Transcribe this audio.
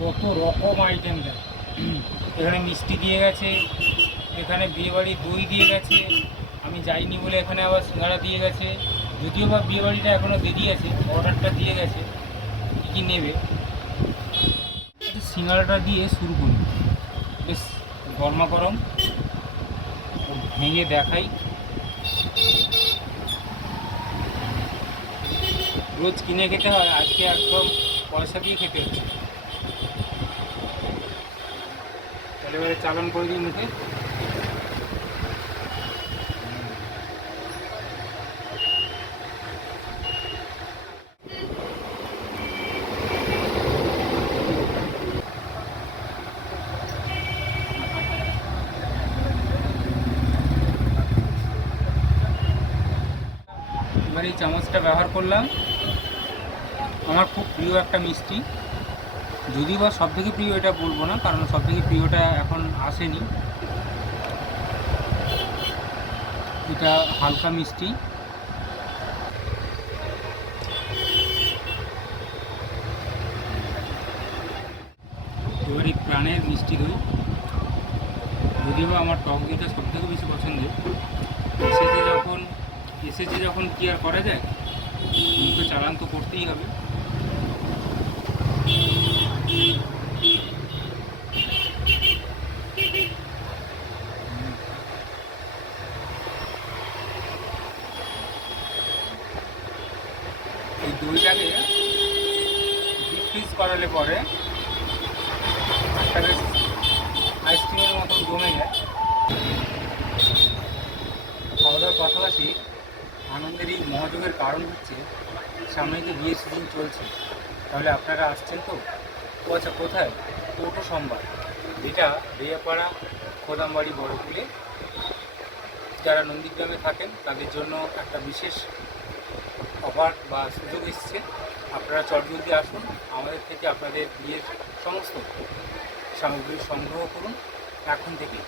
কত রকম আইটেম দেয়। এখানে মিষ্টি দিয়ে গেছে, এখানে বিয়েবাড়ির দই দিয়ে গেছে, আমি যাইনি বলে এখানে আবার সিঙ্গাড়া দিয়ে গেছে। যদিও বা বিয়েবাড়িটা এখনও দেরি আছে, অর্ডারটা দিয়ে গেছে কী কী নেবে। সিঙ্গাড়াটা দিয়ে শুরু করি, বেশ গরমা গরম ভেঙে দেখাই। রোজ কিনে খেতে হয়, আজকে একদম পয়সা দিয়ে খেতে হচ্ছে। তাহলে এবারে চালান করে দিই মুখে। এবার এই চামচটা ব্যবহার করলাম। আমার খুব প্রিয় একটা মিষ্টি, যদিও বা সব থেকে প্রিয় এটা বলবো না, কারণ সব থেকে প্রিয়টা এখন আসেনি। এটা হালকা মিষ্টি। এবার এই প্রাণের মিষ্টি দই, যদিও বা আমার টক দইটা সব থেকে বেশি পছন্দের। এসেছে যখন কি আর করা যায়, মুখে চালান তো করতেই হবে। এই দইটাকে ডিপ ফ্রিজ করালে পরে একটা বেশ আইসক্রিমের মতন জমে যায়। খাওয়া দাওয়ার পাশাপাশি আনন্দের এই মহাযোগের কারণ হচ্ছে সামনে যে বিয়ের সিজন চলছে, তাহলে আপনারা আসছেন তো? ও আচ্ছা, কোথায়? পৌষ সোমবার, যেটা বেয়াপাড়া খোদামবাড়ি বড়কুলে। যারা নন্দীগ্রামে থাকেন তাদের জন্য একটা বিশেষ অফার বা সুযোগ এসছে। আপনারা চটজলদি আসুন, আমাদের থেকে আপনাদের বিয়ের সমস্ত সামগ্রী সংগ্রহ করুন এখন থেকেই।